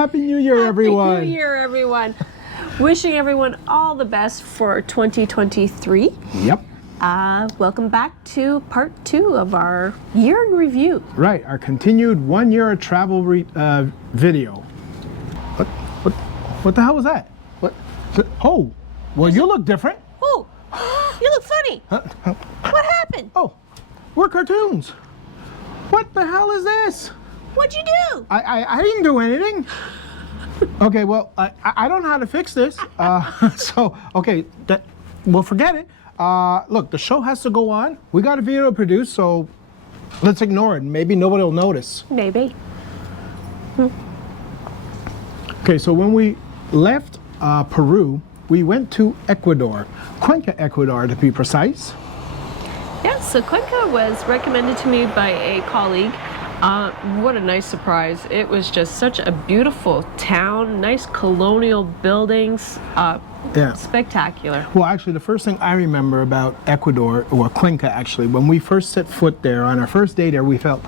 Happy New Year, everyone. Happy New Year, everyone. Wishing everyone all the best for 2023. Yep. Welcome back to part 2 of our year in review. Right, our continued 1 year of travel video. What the hell was that? What? Oh, well, you look different. Oh, you look funny. What happened? Oh, we're cartoons. What the hell is this? What'd you do? I didn't do anything. Okay, well, I don't know how to fix this. So, okay, well, forget it. Look, the show has to go on. We got a video to produce, so let's ignore it. Maybe nobody will notice. Maybe. Okay, so when we left Peru, we went to Ecuador, Cuenca, Ecuador, to be precise. Yeah, so Cuenca was recommended to me by a colleague. What a nice surprise. It was just such a beautiful town, nice colonial buildings, Yeah. spectacular. Well, actually, the first thing I remember about Ecuador, or Cuenca actually, when we first set foot there, on our first day there, we felt,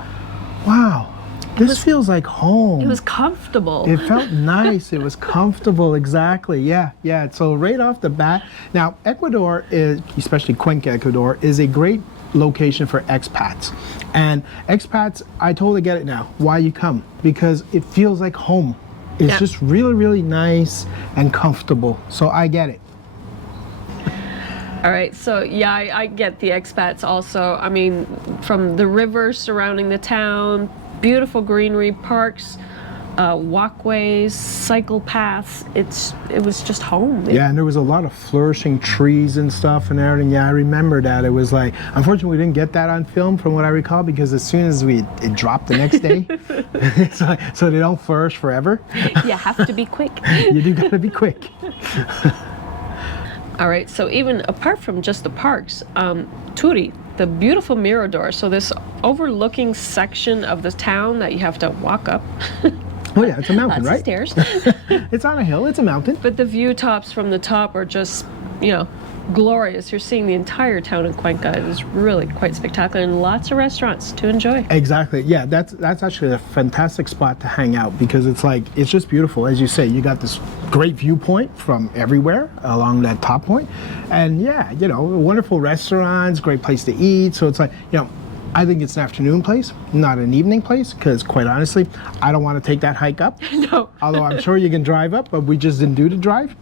wow, this feels like home. It was comfortable. It felt nice. It was comfortable. Exactly. Yeah. So right off the bat, now Ecuador is, especially Cuenca, Ecuador, is a great location for expats. And expats, I totally get it now. Why you come? Because it feels like home. It's just really, really nice and comfortable. So I get it. All right, so yeah, I get the expats also. I mean, from the rivers surrounding the town, beautiful greenery, parks, walkways, cycle paths. It was just home. Yeah, and there was a lot of flourishing trees and stuff and everything. Yeah, I remember that. It was like, unfortunately, we didn't get that on film from what I recall, because as soon as it dropped the next day, so they don't flourish forever. You have to be quick. You do gotta be quick. All right, so even apart from just the parks, Turi, the beautiful mirador, so this overlooking section of the town that you have to walk up. Oh yeah, it's a mountain, Lots right? of stairs. It's on a hill, it's a mountain. But the view tops from the top are just, glorious. You're seeing the entire town of Cuenca. It is really quite spectacular, and lots of restaurants to enjoy. Exactly. Yeah, that's actually a fantastic spot to hang out, because it's just beautiful. As you say, you got this great viewpoint from everywhere along that top point. And yeah, wonderful restaurants, great place to eat. So it's like, I think it's an afternoon place, not an evening place, because quite honestly, I don't want to take that hike up. No. Although I'm sure you can drive up, but we just didn't do the drive.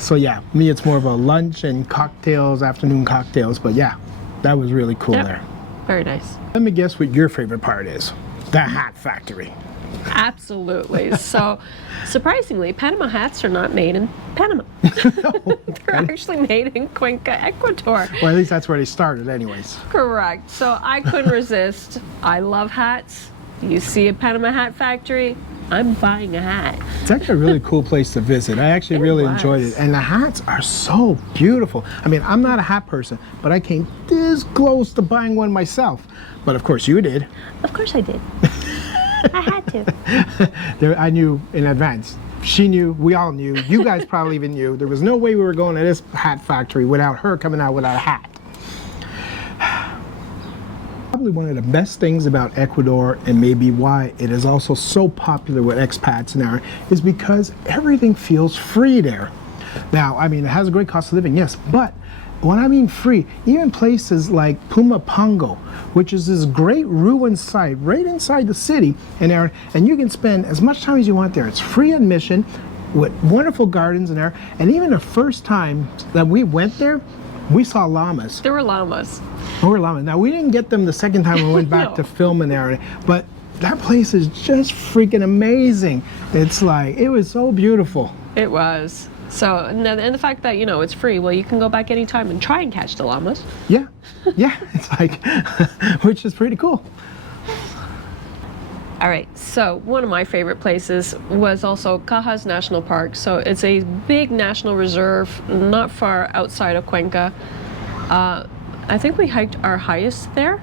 So yeah, me, it's more of a lunch and cocktails, afternoon cocktails. But yeah, that was really cool there. Very nice. Let me guess what your favorite part is. The hat factory. Absolutely. So, surprisingly, Panama hats are not made in Panama. They're actually made in Cuenca, Ecuador. Well, at least that's where they started anyways. Correct. So I couldn't resist. I love hats. You see a Panama hat factory, I'm buying a hat. It's actually a really cool place to visit. I actually really enjoyed it. And the hats are so beautiful. I mean, I'm not a hat person, but I came this close to buying one myself. But of course you did. Of course I did. I had to. I knew in advance. She knew, we all knew, you guys probably even knew. There was no way we were going to this hat factory without her coming out without a hat. Probably one of the best things about Ecuador, and maybe why it is also so popular with expats now, is because everything feels free there. Now, I mean, it has a great cost of living, yes, but when I mean free, even places like Pumapongo, which is this great ruined site right inside the city, and you can spend as much time as you want there. It's free admission with wonderful gardens in there. And even the first time that we went there, we saw llamas. There were llamas. There were llamas. Now, we didn't get them the second time we went back to film in there, but that place is just freaking amazing. It's like, it was so beautiful. It was. So, and the fact that, it's free, well, you can go back anytime and try and catch the llamas. Yeah, it's like, which is pretty cool. All right, so one of my favorite places was also Cajas National Park. So it's a big national reserve, not far outside of Cuenca. I think we hiked our highest there.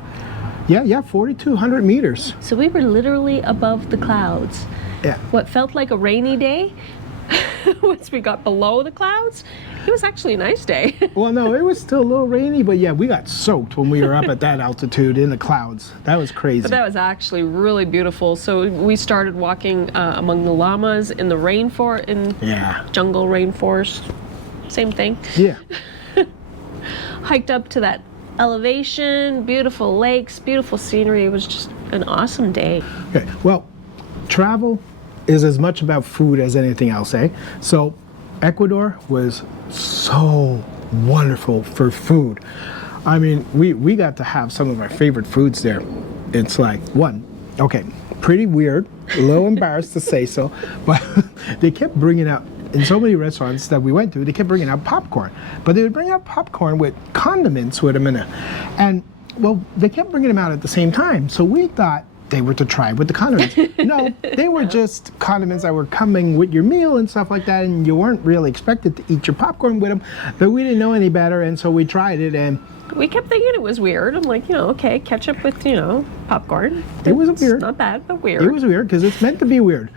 Yeah, 4,200 meters. So we were literally above the clouds. Yeah. What felt like a rainy day, once we got below the clouds, It was actually a nice day. Well, no, it was still a little rainy, but yeah, we got soaked when we were up at that altitude in the clouds. That was crazy. But that was actually really beautiful. So we started walking among the llamas in the rainforest, jungle rainforest. Same thing. Yeah. Hiked up to that elevation, beautiful lakes, beautiful scenery. It was just an awesome day. Okay, well, travel is as much about food as anything else, eh? So Ecuador was so wonderful for food. I mean, we got to have some of our favorite foods there. It's like, okay, pretty weird, a little embarrassed to say so, but they kept bringing out, in so many restaurants that we went to, they kept bringing out popcorn. But they would bring out popcorn with condiments with them in it. And, well, they kept bringing them out at the same time. So we thought they were to try with the condiments. No, they were just condiments that were coming with your meal and stuff like that, and you weren't really expected to eat your popcorn with them. But we didn't know any better, and so we tried it, and we kept thinking it was weird. I'm like, okay, ketchup with, popcorn. It was weird. Not bad, but weird. It was weird because it's meant to be weird.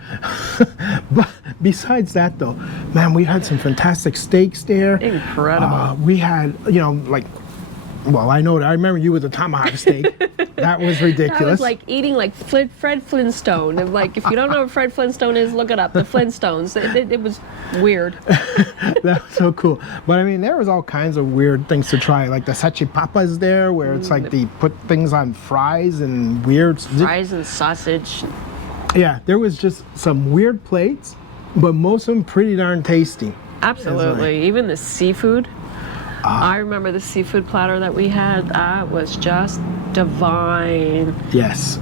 But besides that, though, man, we had some fantastic steaks there. Incredible. We had, I remember you with the tomahawk steak. That was ridiculous. That was like eating like Fred Flintstone. And like, if you don't know what Fred Flintstone is, look it up. The Flintstones. It was weird. That was so cool. But I mean, there was all kinds of weird things to try, like the salchipapas there, where it's like they put things on fries and weird fries and sausage. Yeah, there was just some weird plates, but most of them pretty darn tasty. Absolutely. Even the seafood. I remember the seafood platter that we had. That was just divine. Yes.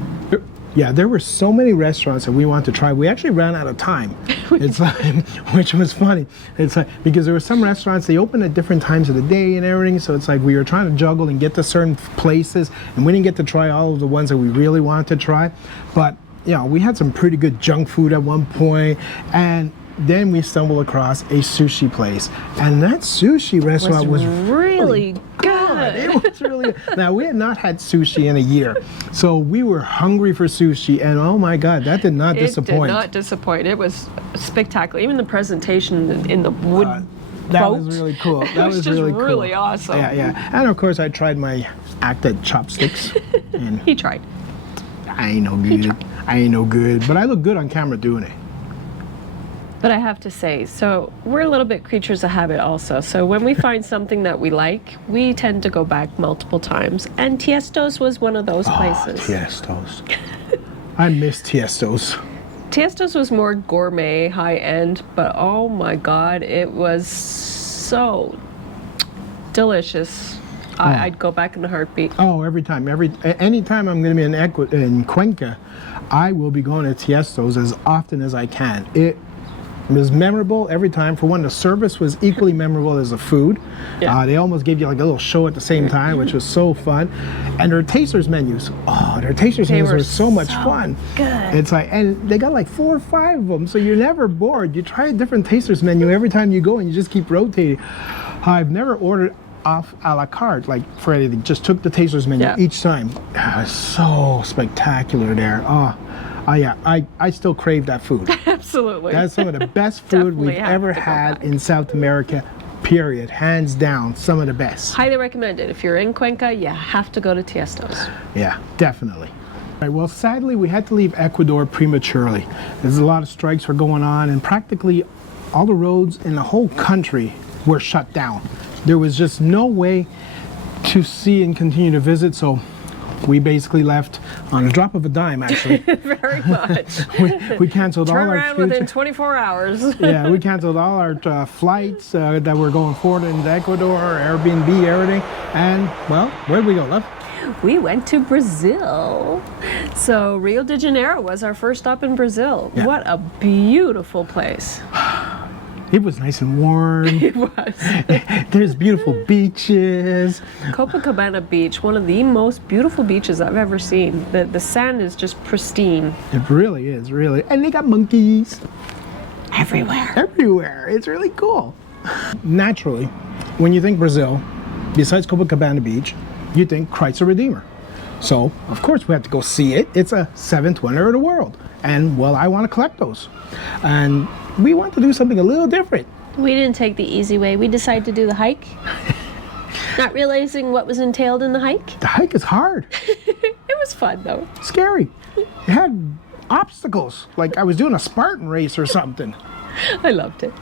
Yeah, there were so many restaurants that we wanted to try. We actually ran out of time. It's like, which was funny. It's like, because there were some restaurants, they opened at different times of the day and everything, so it's like we were trying to juggle and get to certain places, and we didn't get to try all of the ones that we really wanted to try. But, we had some pretty good junk food at one point, and then we stumbled across a sushi place, and that sushi restaurant was really good. It was really good. Now, we had not had sushi in a year, so we were hungry for sushi, and oh my God, that did not disappoint. It did not disappoint. It was spectacular. Even the presentation in the wood that boat. was really cool. That was just really cool. Really awesome. Yeah. And of course, I tried my act at chopsticks. And he tried. I ain't no good. I ain't no good, but I look good on camera doing it. But I have to say, so we're a little bit creatures of habit also. So when we find something that we like, we tend to go back multiple times. And Tiestos was one of those places. Tiestos. I miss Tiestos. Tiestos was more gourmet, high-end, but oh my God, it was so delicious. I'd go back in a heartbeat. Oh, every time. Anytime I'm going to be in Cuenca, I will be going to Tiestos as often as I can. It was memorable every time. For one, the service was equally memorable as the food. Yeah. They almost gave you like a little show at the same time, which was so fun. And their tasters menus, menus were so much fun. Good. It's like, and they got like 4 or 5 of them, so you're never bored. You try a different tasters menu every time you go, and you just keep rotating. I've never ordered off a la carte, like for anything. Just took the tasters menu each time. So spectacular there. I still crave that food. Absolutely. That's some of the best food we've ever had in South America, period. Hands down, some of the best. Highly recommended. If you're in Cuenca, you have to go to Tiestos. Yeah, definitely. All right, well, sadly, we had to leave Ecuador prematurely. There's a lot of strikes were going on, and practically all the roads in the whole country were shut down. There was just no way to see and continue to visit, so we basically left on a drop of a dime, actually. Very much. we canceled all our Turn around within 24 hours. Yeah, we canceled all our flights that were going forward into Ecuador, Airbnb, everything. And, well, where'd we go, love? We went to Brazil. So Rio de Janeiro was our first stop in Brazil. Yeah. What a beautiful place. It was nice and warm. It was. There's beautiful beaches. Copacabana Beach, one of the most beautiful beaches I've ever seen. The sand is just pristine. It really is, really. And they got monkeys. Everywhere. Everywhere. It's really cool. Naturally, when you think Brazil, besides Copacabana Beach, you think Christ the Redeemer. So, of course, we have to go see it. It's a 7th wonder of the world. And, well, I want to collect those. And we want to do something a little different. We didn't take the easy way. We decided to do the hike, not realizing what was entailed in the hike. The hike is hard. It was fun, though. Scary. It had obstacles, like I was doing a Spartan race or something. I loved it.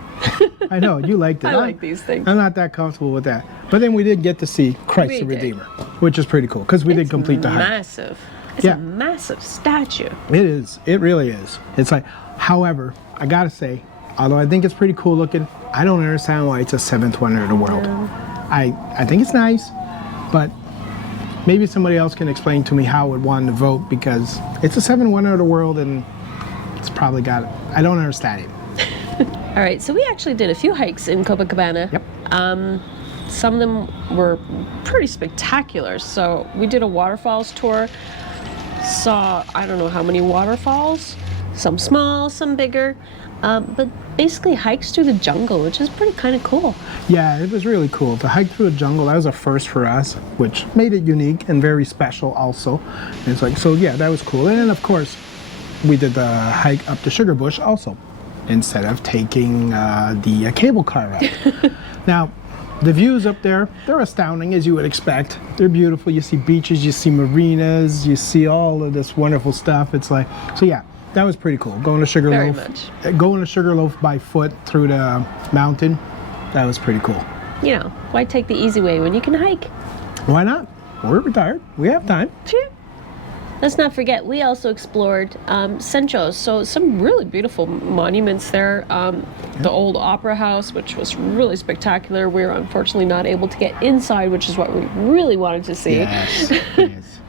I know, you liked it. I like these things. I'm not that comfortable with that. But then we did get to see Christ We the did. Redeemer, which is pretty cool, because we did complete the hike. Massive. It's Yeah. a massive statue. It is. It really is. It's like, however, I gotta say, although I think it's pretty cool looking, I don't understand why it's a seventh wonder of the world. I think it's nice, but maybe somebody else can explain to me how it won the vote, because it's a seventh wonder of the world and it's probably got it. I don't understand it. All right, so we actually did a few hikes in Copacabana. Yep. Some of them were pretty spectacular. So we did a waterfalls tour. Saw, I don't know how many waterfalls, some small, some bigger, but basically hikes through the jungle, which is pretty kind of cool. Yeah, it was really cool. To hike through the jungle, that was a first for us, which made it unique and very special also. And it's like, so yeah, that was cool. And then of course, we did the hike up to Sugar Bush also, instead of taking the cable car route. Now, the views up there, they're astounding, as you would expect. They're beautiful. You see beaches, you see marinas, you see all of this wonderful stuff. It's like, so yeah, that was pretty cool. Going to Sugarloaf, going to Sugarloaf by foot through the mountain, that was pretty cool. You know, why take the easy way when you can hike? Why not? We're retired. We have time. Sure. Let's not forget, we also explored Centros, so some really beautiful monuments there. The old opera house, which was really spectacular. We were unfortunately not able to get inside, which is what we really wanted to see. Yes, yes.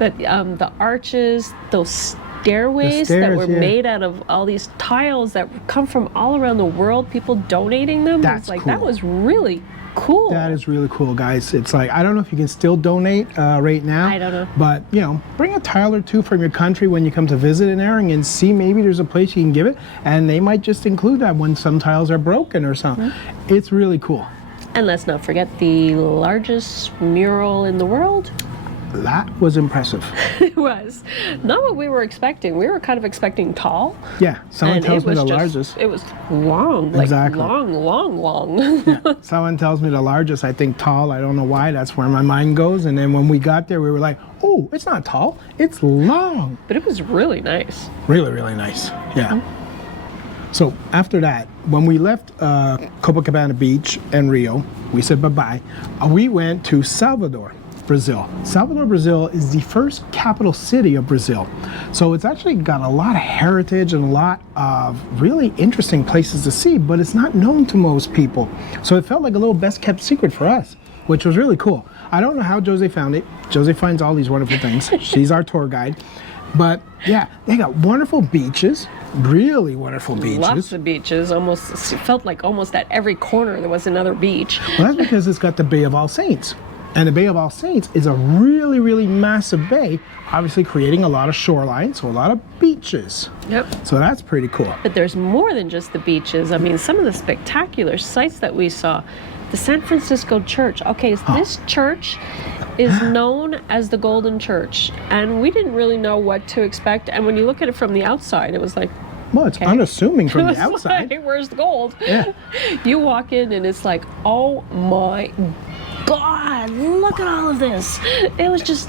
But the arches, those stairways that were made out of all these tiles that come from all around the world, people donating them. That's it's like, cool. that was really cool. That is really cool, guys. It's like, I don't know if you can still donate right now. I don't know. But, you know, bring a tile or two from your country when you come to visit an area and see maybe there's a place you can give it. And they might just include that when some tiles are broken or something. Mm-hmm. It's really cool. And let's not forget the largest mural in the world. That was impressive. It was. Not what we were expecting. We were kind of expecting tall. Yeah, someone tells me the largest. It was long, like Exactly. long. Yeah. Someone tells me the largest, I think tall. I don't know why. That's where my mind goes. And then when we got there, we were like, oh, it's not tall. It's long. But it was really nice. Really, really nice. Yeah. So after that, when we left Copacabana Beach and Rio, we said bye-bye. We went to Salvador, Brazil. Salvador, Brazil is the first capital city of Brazil. So it's actually got a lot of heritage and a lot of really interesting places to see, but it's not known to most people. So it felt like a little best kept secret for us, which was really cool. I don't know how Jose found it. Jose finds all these wonderful things. She's our tour guide. But yeah, they got wonderful beaches, really wonderful beaches. Lots of beaches. Almost, it felt like almost at every corner there was another beach. Well, that's because it's got the Bay of All Saints. And the Bay of All Saints is a really, really massive bay, obviously creating a lot of shoreline, so a lot of beaches. Yep. So that's pretty cool. But there's more than just the beaches. I mean, some of the spectacular sights that we saw. The San Francisco Church. Okay, so this church is known as the Golden Church, and we didn't really know what to expect. And when you look at it from the outside, it was like, Well, it's unassuming from the outside. like, where's the gold? Yeah. You walk in and it's like, oh my God, look at all of this. It was just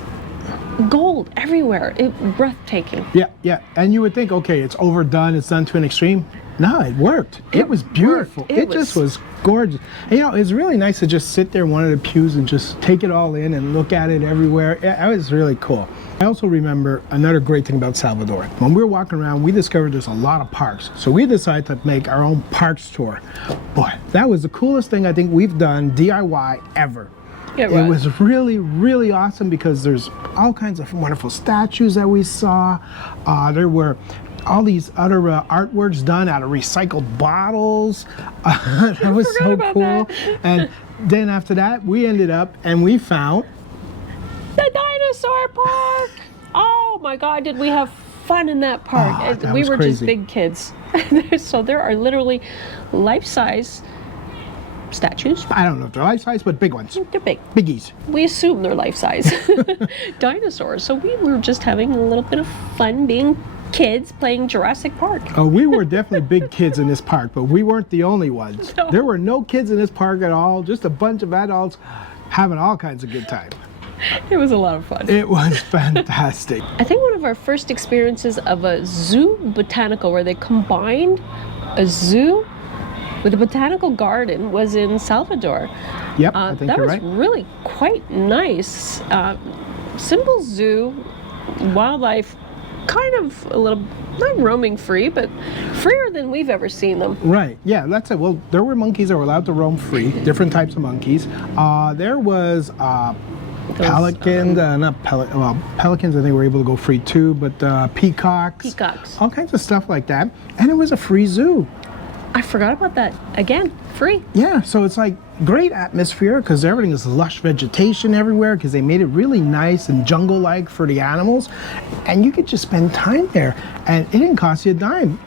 gold everywhere. Breathtaking. Yeah. And you would think, okay, it's overdone, it's done to an extreme. No, it worked. It was beautiful. It just was gorgeous. And, you know, it's really nice to just sit there in one of the pews and just take it all in and look at it everywhere. It was really cool. I also remember another great thing about Salvador. When we were walking around, we discovered there's a lot of parks. So we decided to make our own parks tour. Boy, that was the coolest thing I think we've done DIY ever. It was really, really awesome because there's all kinds of wonderful statues that we saw. There were all these other artworks done out of recycled bottles. That was so cool. And then after that, we ended up and we found the dinosaur park. Oh my God, did we have fun in that park. That we was were crazy. just big kids. So there are literally life-size statues. I don't know if they're life-size, but big ones. They're big. Biggies. We assume they're life-size dinosaurs. So we were just having a little bit of fun being kids playing Jurassic Park. Oh, we were definitely big kids in this park, but we weren't the only ones. No. There were no kids in this park at all, just a bunch of adults having all kinds of good time. It was a lot of fun. It was fantastic. I think one of our first experiences of a zoo botanical where they combined a zoo with a botanical garden was in Salvador. Yep, I think that you're was right. really quite nice. Simple zoo, wildlife kind of a little, not roaming free, but freer than we've ever seen them. Right, yeah, that's it. Well, there were monkeys that were allowed to roam free, different types of monkeys. There was pelicans, pelicans I think were able to go free too, but peacocks. Peacocks. All kinds of stuff like that. And it was a free zoo. I forgot about that. Again, free. Yeah, so it's like great atmosphere because everything is lush vegetation everywhere because they made it really nice and jungle-like for the animals. And you could just spend time there and it didn't cost you a dime.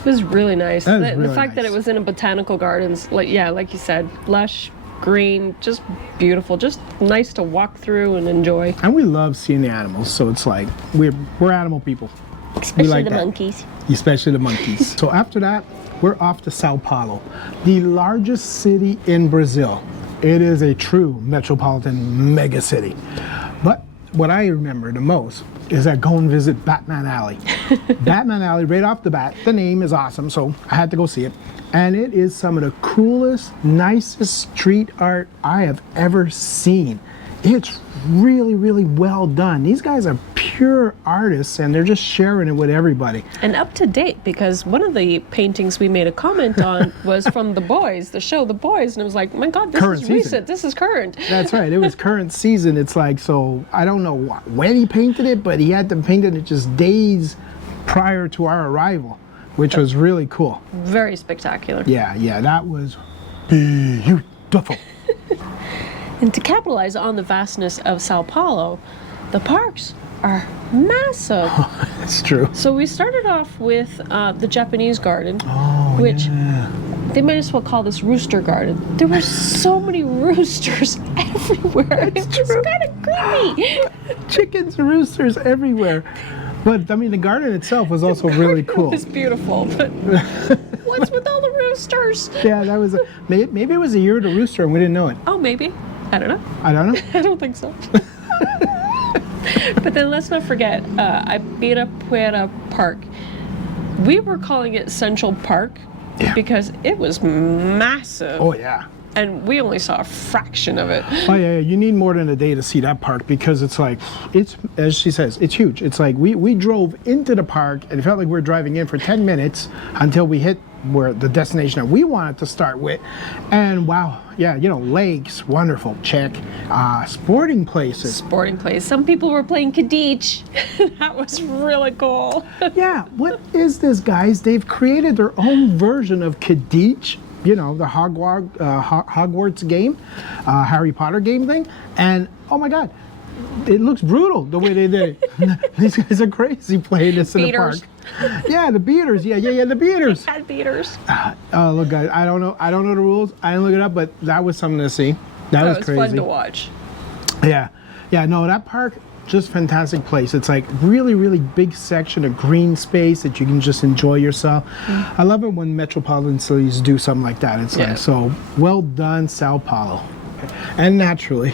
It was really nice. That was The really fact that nice. it was in a botanical gardens, like you said, lush, green, just beautiful, just nice to walk through and enjoy. And we love seeing the animals, so it's like we're animal people. Especially like the that. monkeys. Especially the monkeys. So after that, we're off to Sao Paulo, the largest city in Brazil. It is a true metropolitan mega city. But what I remember the most is that go and visit Batman Alley. Batman Alley, right off the bat, the name is awesome, so I had to go see it. And it is some of the coolest, nicest street art I have ever seen. It's really, really well done. These guys are pure artists and they're just sharing it with everybody. And up to date, because one of the paintings we made a comment on was from The Boys, the show The Boys, and it was like, my God, this Current is season. recent, this is current. That's right, it was current season. It's like, so I don't know when he painted it, but he had to paint it just days prior to our arrival, which was really cool. Very spectacular. Yeah, that was beautiful. And to capitalize on the vastness of Sao Paulo, the parks are massive. That's true. So we started off with the Japanese garden, Oh, which yeah. they might as well call this rooster garden. There were so many roosters everywhere. It was true. kind of creepy. Chickens, roosters everywhere. But I mean, the garden itself was also really cool. It was beautiful, but what's with all the roosters? Yeah, that was maybe it was a year of the rooster and we didn't know it. Oh, maybe. I don't know. I don't know. I don't think so. But then let's not forget Ibirapuera Park. We were calling it Central Park because it was massive. Oh yeah. And we only saw a fraction of it. Oh yeah, you need more than a day to see that park because it's like, it's, as she says, it's huge. It's like we drove into the park and it felt like we were driving in for 10 minutes until we hit where the destination that we wanted to start with. And wow, yeah, lakes, wonderful, check. Sporting places. Sporting place. Some people were playing Kadich. That was really cool. Yeah, what is this, guys? They've created their own version of Kadich. The Hogwarts game, Harry Potter game thing, and oh my God, it looks brutal the way they did it. These guys are crazy playing this in the park. Yeah, the beaters. Yeah, the beaters. Had beaters. Oh, look, guys, I don't know the rules. I didn't look it up, but that was something to see. That was crazy. Fun to watch. Yeah, no, that park. Just fantastic place. It's like really, really big section of green space that you can just enjoy yourself. I love it when metropolitan cities do something like that. It's like, so well done, Sao Paulo. And naturally,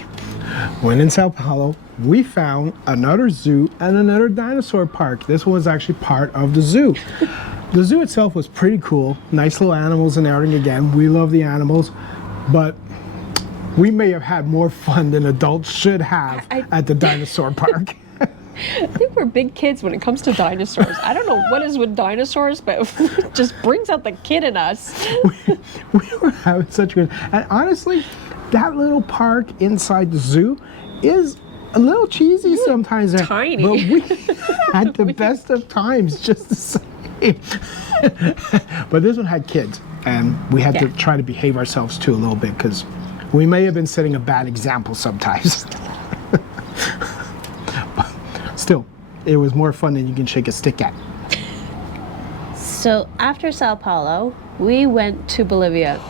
when in Sao Paulo, we found another zoo and another dinosaur park. This one was actually part of the zoo. The zoo itself was pretty cool. Nice little animals and everything. Again, we love the animals, but we may have had more fun than adults should have at the dinosaur park. I think we're big kids when it comes to dinosaurs. I don't know what is with dinosaurs, but it just brings out the kid in us. we were having such good, and honestly, that little park inside the zoo is a little cheesy sometimes. Tiny. But we had the best of times just the same. But this one had kids, and we had to try to behave ourselves too a little bit because we may have been setting a bad example sometimes. But still, it was more fun than you can shake a stick at. So after Sao Paulo, we went to Bolivia.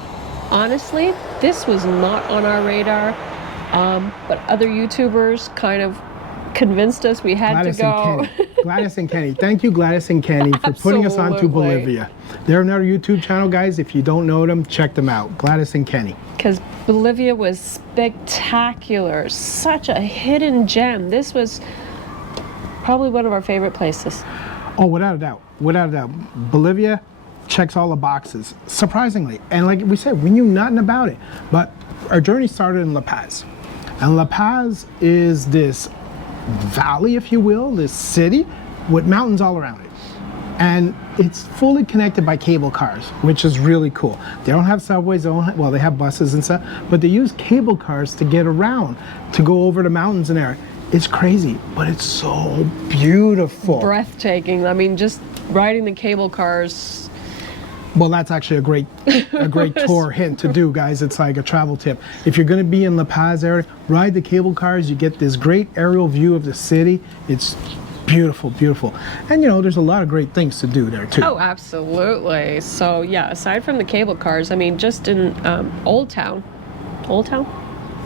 Honestly, this was not on our radar, but other YouTubers kind of convinced us we had Gladys to go. and Kenny. Gladys and Kenny. Thank you, Gladys and Kenny, for putting us on to Absolutely. Bolivia. They're another YouTube channel, guys. If you don't know them, check them out. Gladys and Kenny. Because Bolivia was spectacular. Such a hidden gem. This was probably one of our favorite places. Oh, without a doubt. Without a doubt. Bolivia checks all the boxes, surprisingly. And like we said, we knew nothing about it. But our journey started in La Paz. And La Paz is this valley, if you will, this city with mountains all around it. And it's fully connected by cable cars, which is really cool. They don't have subways, well, they have buses and stuff, but they use cable cars to get around, to go over the mountains and there. It's crazy, but it's so beautiful. Breathtaking. I mean, just riding the cable cars. Well, that's actually a great tour hint to do, guys. It's like a travel tip. If you're going to be in La Paz area, ride the cable cars. You get this great aerial view of the city. It's beautiful, beautiful. And you know, there's a lot of great things to do there too. Oh, absolutely. So yeah, aside from the cable cars, I mean, just in Old Town.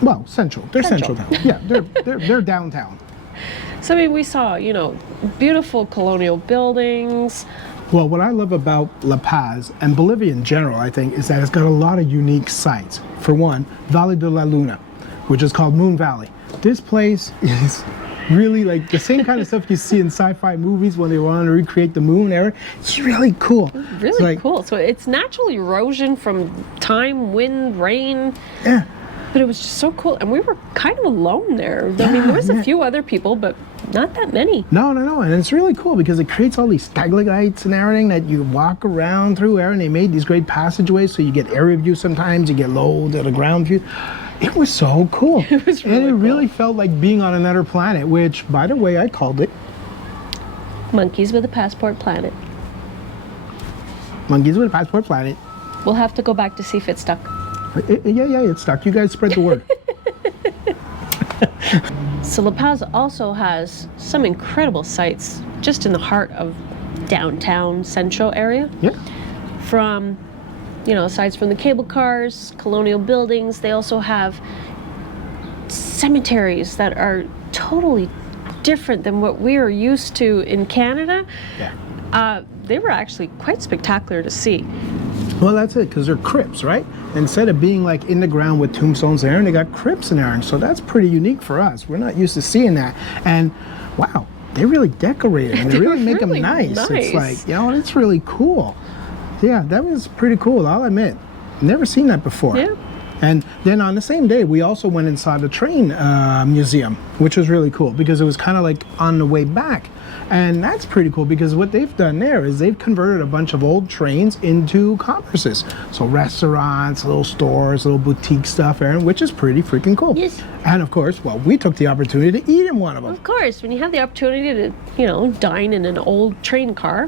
Well, Central. They're Central Town. Yeah, they're downtown. So I mean, we saw, you know, beautiful colonial buildings. Well, what I love about La Paz and Bolivia in general, I think, is that it's got a lot of unique sites. For one, Valle de la Luna, which is called Moon Valley. This place is really like the same kind of stuff you see in sci-fi movies when they want to recreate the moon era. It's really cool. Really It's like, cool. So it's natural erosion from time, wind, rain. yeah. But it was just so cool. And we were kind of alone there. I mean, there was a few other people, but not that many. No. And it's really cool because it creates all these stalagmites and everything that you walk around through there, and they made these great passageways so you get area view sometimes, you get low to the ground view. It was so cool. It was really and it cool. really felt like being on another planet, which, by the way, I called it Monkeys with a Passport Planet. Monkeys with a Passport Planet. We'll have to go back to see if it's stuck. Yeah, it's stuck. You guys spread the word. So La Paz also has some incredible sites just in the heart of downtown Central area. Yeah. From, you know, aside from the cable cars, colonial buildings, they also have cemeteries that are totally different than what we are used to in Canada. Yeah. They were actually quite spectacular to see. Well, that's it, because they're crypts, right? Instead of being like in the ground with tombstones there, and they got crypts in there, and so that's pretty unique for us. We're not used to seeing that, and wow, they really decorate them. They really make them really nice. nice. It's like, you know, it's really cool. Yeah, that was pretty cool. I'll admit, never seen that before. Yeah. And then on the same day, we also went and saw the train museum, which was really cool because it was kind of like on the way back. And that's pretty cool because what they've done there is they've converted a bunch of old trains into commerces. So restaurants, little stores, little boutique stuff, Aaron, which is pretty freaking cool. Yes. And of course, well, we took the opportunity to eat in one of them. Of course, when you have the opportunity to, you know, dine in an old train car,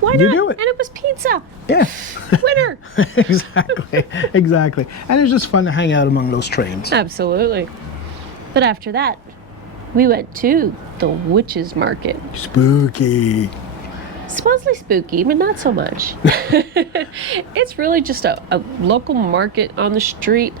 why not? You do it. And it was pizza. Yeah. Winner. Exactly. And it's just fun to hang out among those trains. Absolutely. But after that, we went to the witches market. Spooky. Supposedly spooky, but not so much. It's really just a local market on the street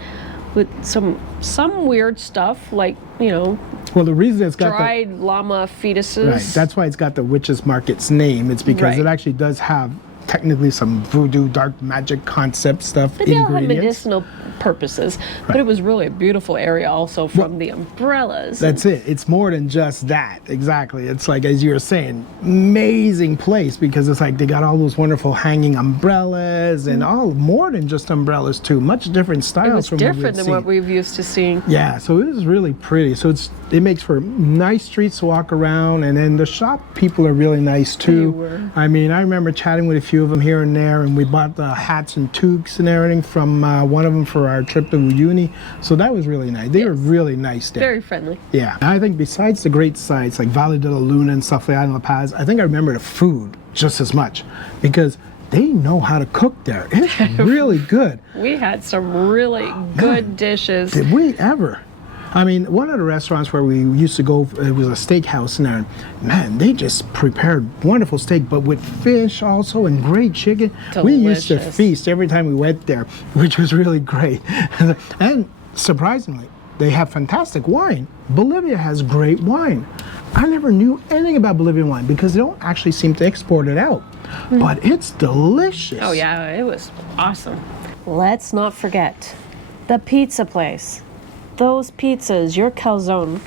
with some weird stuff like, you know, Well, the reason it's got dried llama fetuses. Right, that's why it's got the Witches Market's name. It's because Right. it actually does have technically some voodoo, dark magic concept stuff, But they all have ingredients. medicinal purposes. But it was really a beautiful area also from the umbrellas. That's it. It's more than just that. Exactly. It's like, as you were saying, amazing place because it's like they got all those wonderful hanging umbrellas and all more than just umbrellas too. Much different styles It was from different what than what we've we've used to seeing. seen. Yeah, so it was really pretty. So it makes for nice streets to walk around, and then the shop people are really nice too. They were. I mean, I remember chatting with a few of them here and there, and we bought the hats and toques and everything from one of them for our trip to UYUNI. So that was really nice. They were really nice there. Very friendly. Yeah. And I think besides the great sites like Valle de la Luna and stuff like that in La Paz, I think I remember the food just as much because they know how to cook there. It's really good. We had some really good dishes. Did we ever? I mean, one of the restaurants where we used to go, it was a steakhouse in there. Man, they just prepared wonderful steak, but with fish also and great chicken. We used to Delicious. feast every time we went there, which was really great. And surprisingly, they have fantastic wine. Bolivia has great wine. I never knew anything about Bolivian wine because they don't actually seem to export it out. But it's delicious. Oh yeah, it was awesome. Let's not forget the pizza place. Those pizzas, your calzone,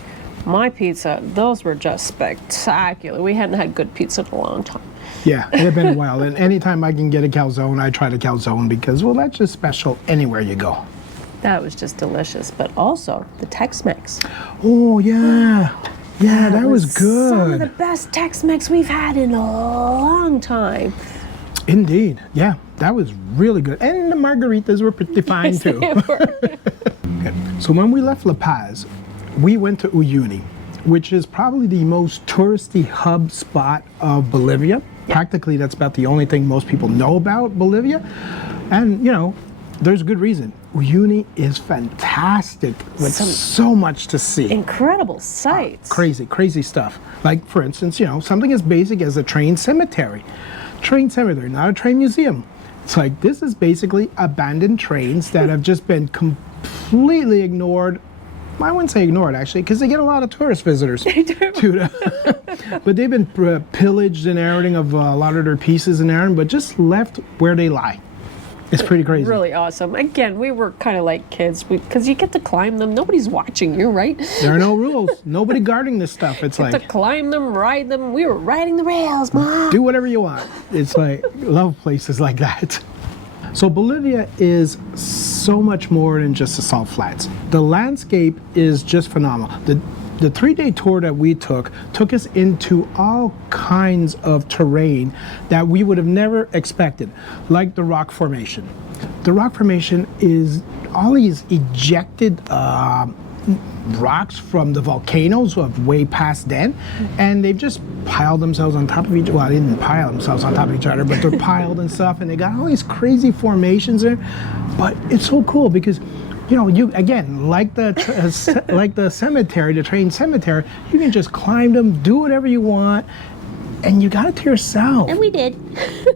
my pizza, those were just spectacular. We hadn't had good pizza in a long time. Yeah, it had been a while. And anytime I can get a calzone, I try the calzone because, well, that's just special anywhere you go. That was just delicious. But also the Tex-Mex. Oh, yeah. Yeah, that was good. Some of the best Tex-Mex we've had in a long time. Indeed. Yeah, that was really good. And the margaritas were pretty fine, too. They were. So when we left La Paz, we went to Uyuni, which is probably the most touristy hub spot of Bolivia. Yeah. Practically, that's about the only thing most people know about Bolivia. And, you know, there's a good reason. Uyuni is fantastic with so much to see. Incredible sights. Crazy, crazy stuff. Like, for instance, you know, something as basic as a train cemetery. Train cemetery, not a train museum. It's like, this is basically abandoned trains that have just been completely ignored. I wouldn't say ignored, actually, because they get a lot of tourist visitors. They do. But they've been pillaged and everything of a lot of their pieces and everything, but just left where they lie. It's pretty crazy. Really awesome. Again, we were kind of like kids because you get to climb them. Nobody's watching you, right? There are no rules. Nobody guarding this stuff. It's like to climb them, ride them. We were riding the rails, Mom. Do whatever you want. It's like, love places like that. So Bolivia is so much more than just the salt flats. The landscape is just phenomenal. The 3-day tour that we took us into all kinds of terrain that we would have never expected, like the rock formation. The rock formation is all these ejected rocks from the volcanoes of way past then, and they've just piled themselves on top of each other. Well, they didn't pile themselves on top of each other, but they're piled and stuff, and they got all these crazy formations there. But it's so cool because, you know, you again, like the cemetery, the train cemetery, you can just climb them, do whatever you want, and you got it to yourself. And we did.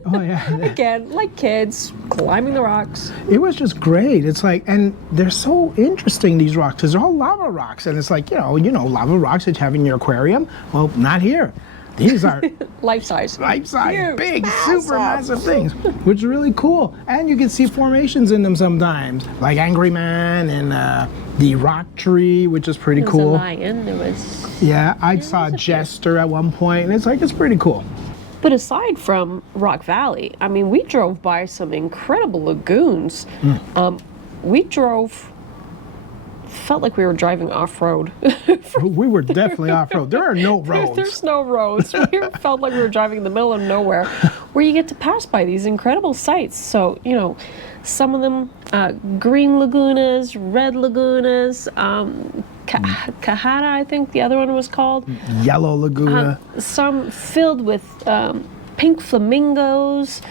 Oh yeah. Again, like kids, climbing the rocks. It was just great. It's like, and they're so interesting, these rocks, because they're all lava rocks, and it's like, you know, lava rocks that you have in your aquarium. Well, not here. These are life-size, huge, big, super massive things, which is really cool. And you can see formations in them sometimes, like Angry Man and the Rock Tree, which is pretty cool. There was a lion. There was. Yeah, I saw a Jester at one point, and it's pretty cool. But aside from Rock Valley, I mean, we drove by some incredible lagoons. We felt like we were driving off-road. We were definitely off-road. There are no roads. There's no roads. We felt like we were driving in the middle of nowhere, where you get to pass by these incredible sights. So, you know, some of them green lagunas, red lagunas, Cajara, I think the other one was called. Yellow Laguna. Some filled with pink flamingos,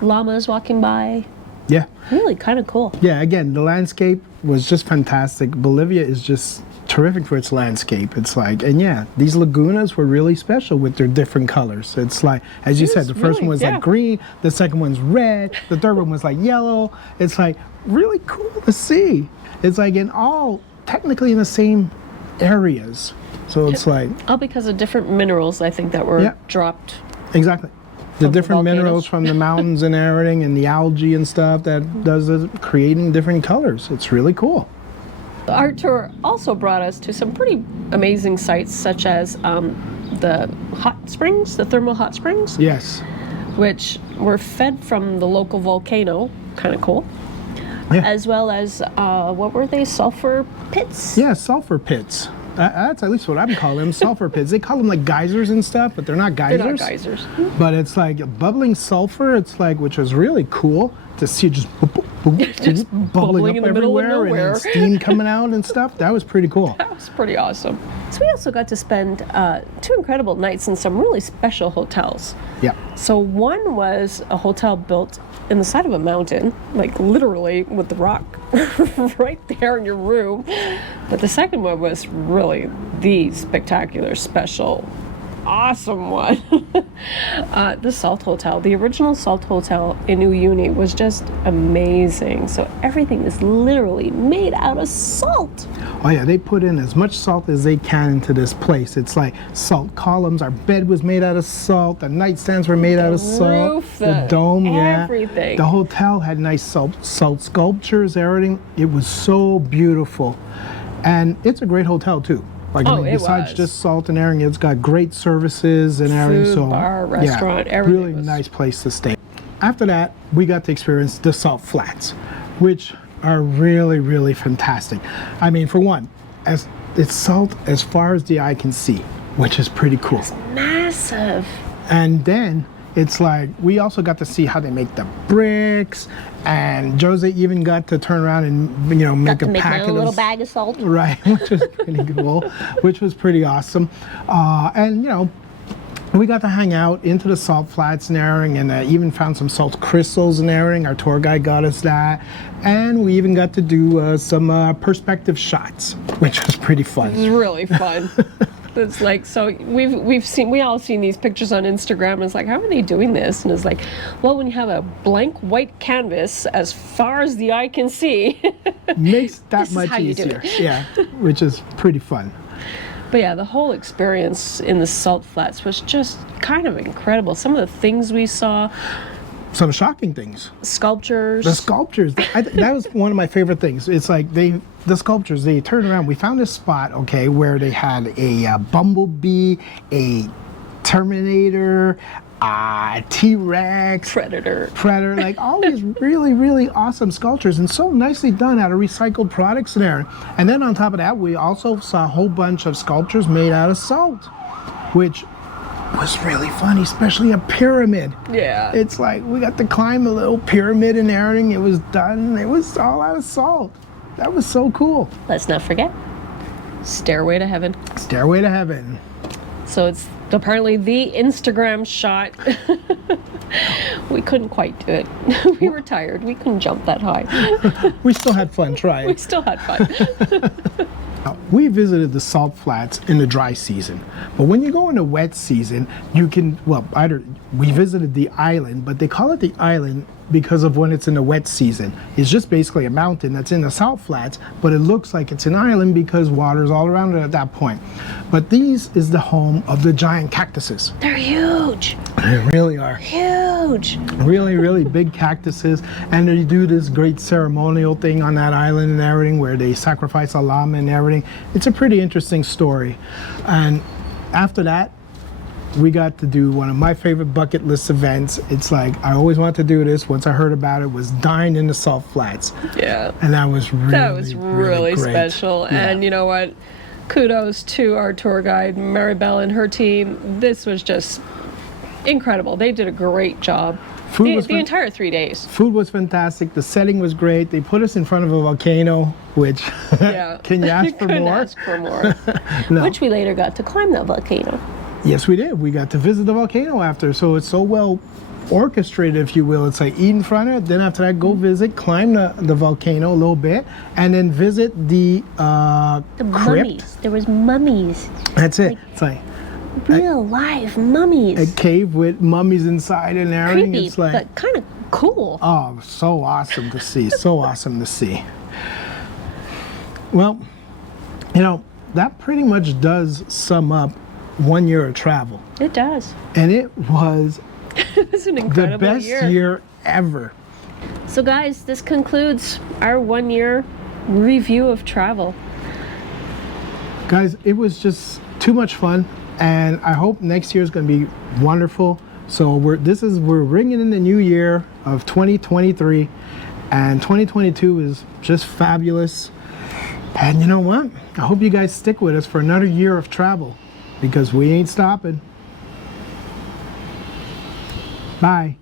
llamas walking by. Yeah. Really kind of cool. Yeah, again, the landscape was just fantastic. Bolivia is just terrific for its landscape. It's like, and yeah, these lagunas were really special with their different colors. It's like, as you said, the first one was like green, the second one's red, the third one was like yellow. It's like really cool to see. It's like in all, technically in the same areas. So it's like. All because of different minerals, I think, that were dropped. Exactly. The different minerals from the mountains and everything, and the algae and stuff that does it, creating different colors. It's really cool. Our tour also brought us to some pretty amazing sites, such as the hot springs, the thermal hot springs. Yes. Which were fed from the local volcano. Kind of cool. Yeah. As well as, what were they, sulfur pits? Yeah, sulfur pits. That's at least what I'm calling them, sulfur pits. They call them like geysers and stuff, but they're not geysers. They're not geysers. But it's like bubbling sulfur. It's like, which was really cool to see just, bubbling up everywhere and then steam coming out and stuff. That was pretty cool. That was pretty awesome. So we also got to spend 2 incredible nights in some really special hotels. Yeah. So one was a hotel built in the side of a mountain, like literally with the rock right there in your room. But the second one was really the spectacular special awesome one. The Salt Hotel, the original Salt Hotel in UYUNI was just amazing. So everything is literally made out of salt. Oh yeah, they put in as much salt as they can into this place. It's like salt columns. Our bed was made out of salt. The nightstands were made out of salt. Roof, the dome, everything. The hotel had nice salt sculptures, everything. It was so beautiful. And it's a great hotel too. Like, I mean, besides just salt and everything, it's got great services and everything. Food, bar, restaurant, everything. Really nice place to stay. After that, we got to experience the salt flats, which are really, really fantastic. I mean, for one, it's salt as far as the eye can see, which is pretty cool. It's massive. And then it's like, we also got to see how they make the bricks, and Jose even got to turn around and, you know, make a packet of little bag of salt. Right, which was pretty cool, which was pretty awesome. And, you know, we got to hang out into the salt flats and everything, and even found some salt crystals and everything. Our tour guide got us that. And we even got to do some perspective shots, which was pretty fun. It was really fun. It's like, so we all seen these pictures on Instagram, and it's like, how are they doing this? And it's like, well, when you have a blank white canvas as far as the eye can see, makes that much easier. Yeah, which is pretty fun. But yeah, the whole experience in the salt flats was just kind of incredible. Some of the things we saw. Some shocking things. Sculptures. The sculptures. That was one of my favorite things. It's like the sculptures, they turn around. We found this spot, okay, where they had a bumblebee, a Terminator, T-Rex, Predator, like all these really, really awesome sculptures, and so nicely done out of recycled products in there. And then on top of that, we also saw a whole bunch of sculptures made out of salt, which was really fun, especially a pyramid. Yeah. It's like we got to climb a little pyramid and everything. It was done. It was all out of salt. That was so cool. Let's not forget Stairway to Heaven. Stairway to Heaven. So it's apparently the Instagram shot. We couldn't quite do it. We were tired. We couldn't jump that high. We still had fun trying. We still had fun. We visited the salt flats in the dry season, but when you go in the wet season, you can, well, we visited the island, but they call it the island because of when it's in the wet season. It's just basically a mountain that's in the salt flats, but it looks like it's an island because water's all around it at that point. But these is the home of the giant cactuses. They're huge. They really are. Huge. Really, really big cactuses, and they do this great ceremonial thing on that island and everything where they sacrifice a llama and everything. It's a pretty interesting story. And after that, we got to do one of my favorite bucket list events. It's like, I always wanted to do this. Once I heard about it, was dine in the salt flats. Yeah. And that was really, really great. special. Yeah. And you know what? Kudos to our tour guide, Maribel, and her team. This was just incredible. They did a great job. The entire 3 days. Food was fantastic. The setting was great. They put us in front of a volcano, which, yeah. Can you ask for more? Ask for more. No. Which we later got to climb that volcano. Yes, we did. We got to visit the volcano after, so it's so well orchestrated, if you will. It's like eat in front of it, then after that go visit, climb the volcano a little bit, and then visit the crypt. Mummies. There was mummies. That's it. It's like real life mummies. A cave with mummies inside and everything. Creepy, it's like, but kind of cool. Oh, so awesome to see. So awesome to see. Well, you know, that pretty much does sum up 1 year of travel. It does. And it was it was an incredible the best year ever. So guys, this concludes our 1 year review of travel. Guys, it was just too much fun, and I hope next year is going to be wonderful. So we're ringing in the new year of 2023, and 2022 is just fabulous. And you know what? I hope you guys stick with us for another year of travel, because we ain't stopping. Bye.